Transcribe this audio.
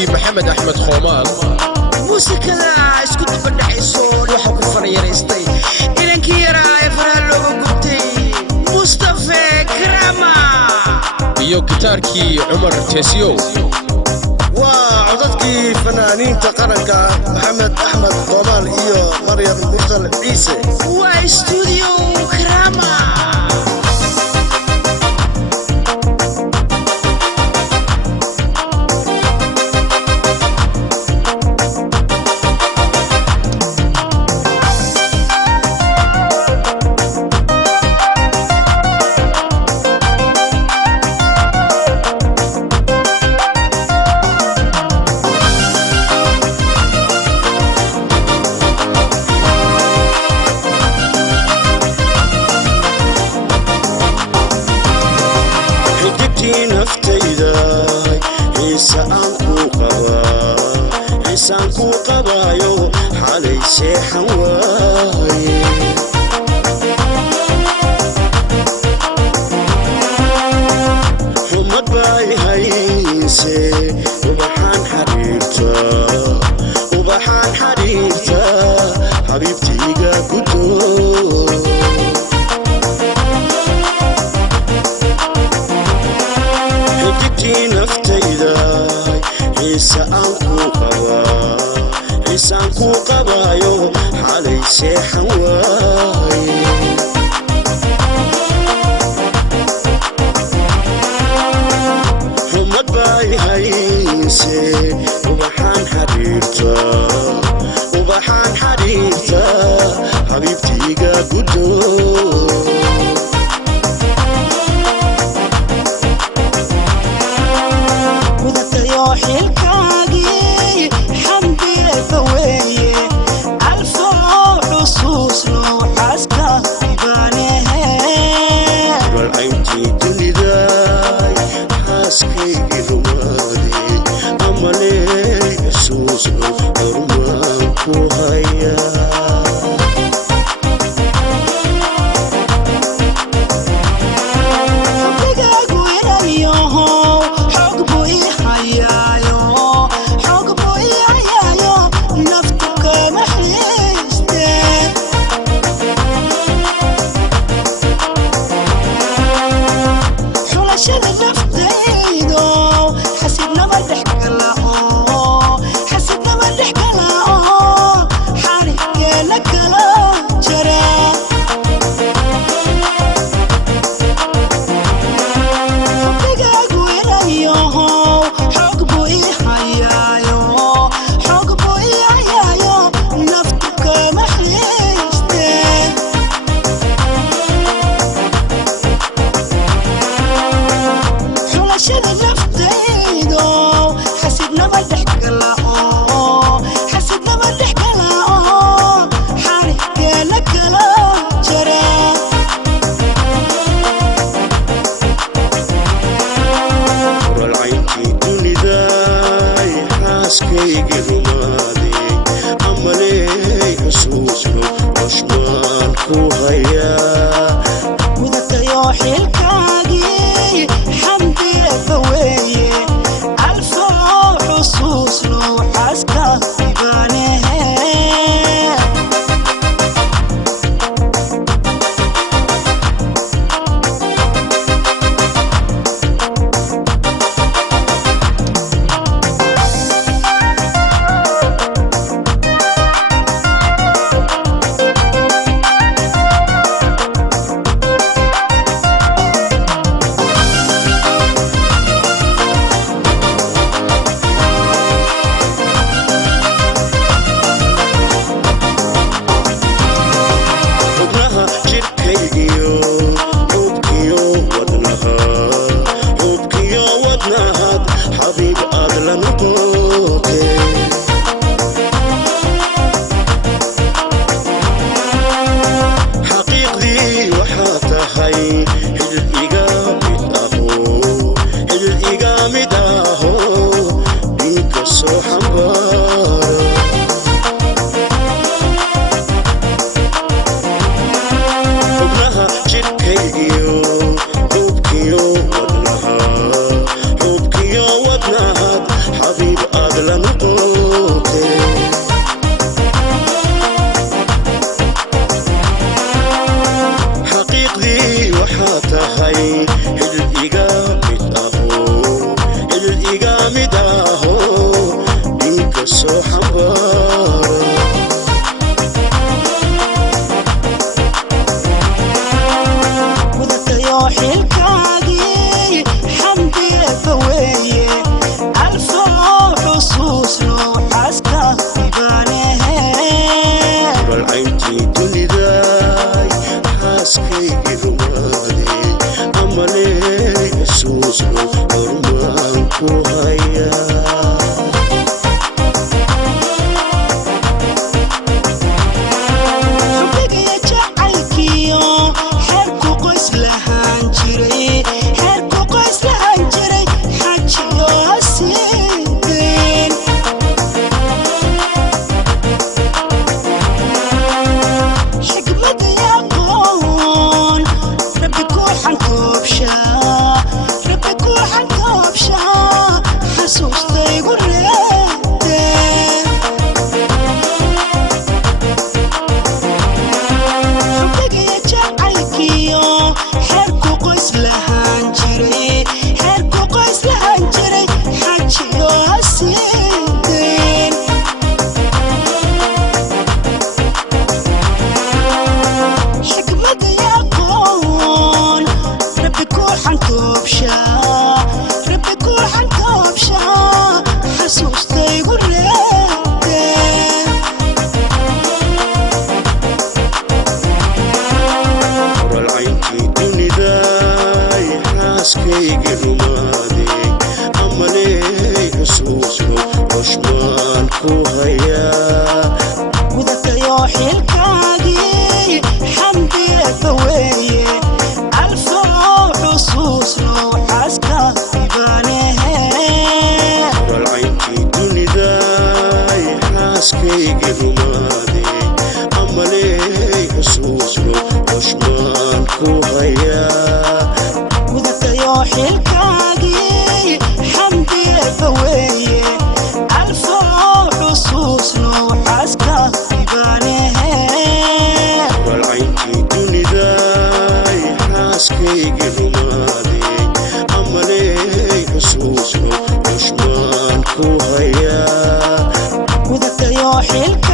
كي محمد أحمد خومال موسيقى اسكو دبدحيسو waxa ku farayareystay inankii yaraa ee faraha looga gubtay Mustafa Karama iyo gitaarkii Cumar Tesiyo وعددكي فنانين تقرنك محمد أحمد ضمال إيو مريم مرسل عيسى واستوديو كراما إنسانكو قبايو حالي سيحن واي حمد باي هايسي وبحان حبيبتا حبيبتي قاكتو حبيبتي نفتيداي إنسانكو قبايو حالي سيحن واي حمد باي هايسي وبحان حبيبتا حبيبتي قاكتو soo xambaara ودتيو حلكادي حمدي فويه ألف حصوص لو حسكا بانه ralcayntii dunidaay xaaskaygii rumaaday amalee xusuusno hormaan ku hayaa xaaskaygii rumaaday amalee xusuusno xushmaan ku hayaa ودتيو حلكادي حمدي فويه ألف حصوص لو حسكا بانه ralcayntii dunidaay xaaskaygii rumaaday amalee xusuusno xushmaan ku hayaa ودتيو حلكادي حمدي فويه ألف حصوص لو حسكا بانه ralcayntii dunidaay xaaskaygii rumaaday amalee xusuusno xushmaan ku hayaa ودتيو حلكادي